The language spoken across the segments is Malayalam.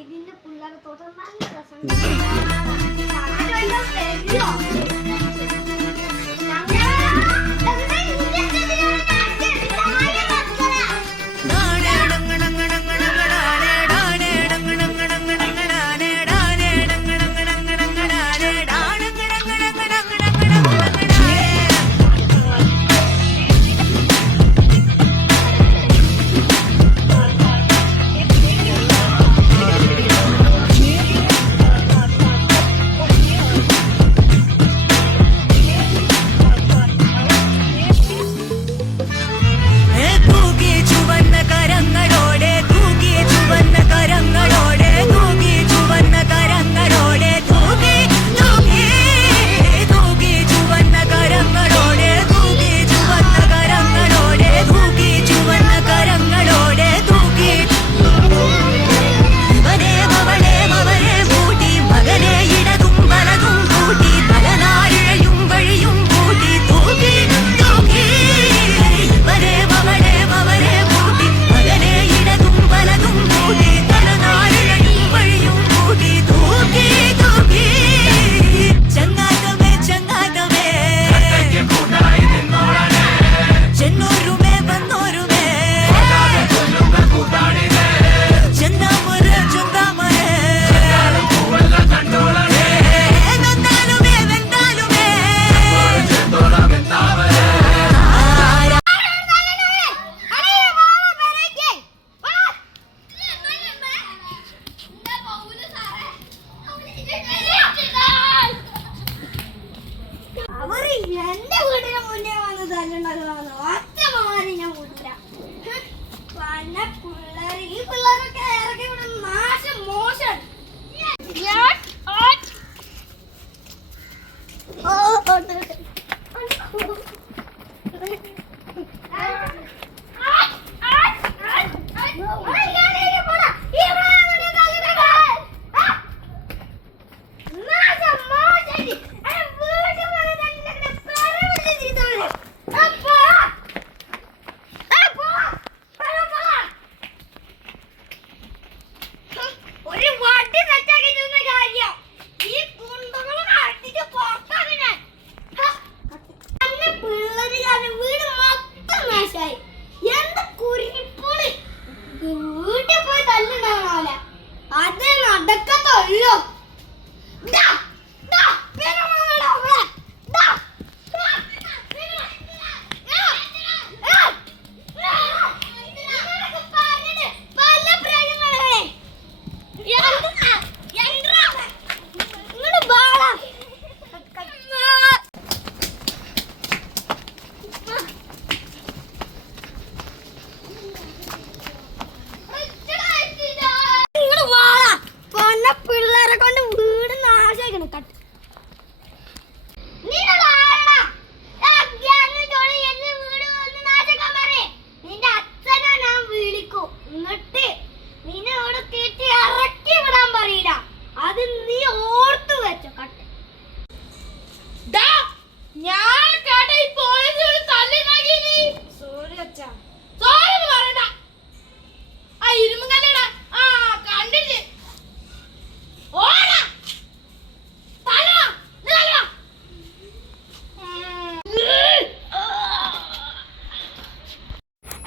ഇതിന്റെ പിള്ളേരെ തോട്ടം നല്ല രസം. എന്റെ വീടിന് മുന്നേ വന്ന് തല്ലുണ്ടാകുന്ന ഒറ്റമാരി ഞാൻ കൂട്ടില്ല. പിന്നെ പിള്ളേർ ഈ പിള്ളേരൊക്കെ ഇറക്കി വിടുന്ന നാശം മോശം. വീട്ടിൽ പോയി തല്ലുണ്ടാവണ അതേ നടക്കത്തുള്ളൂ.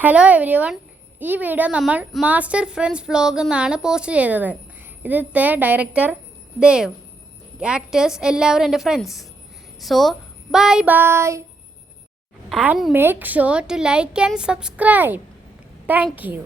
ഹലോ എവരി വൺ, ഈ വീഡിയോ നമ്മൾ മാസ്റ്റർ ഫ്രണ്ട്സ് വ്ലോഗ് എന്നാണ് പോസ്റ്റ് ചെയ്തത്. ഇതിലത്തെ ഡയറക്ടർ ദേവ്, ആക്ടേഴ്സ് എല്ലാവരും എൻ്റെ friends. So bye bye and make sure to like and subscribe. Thank U.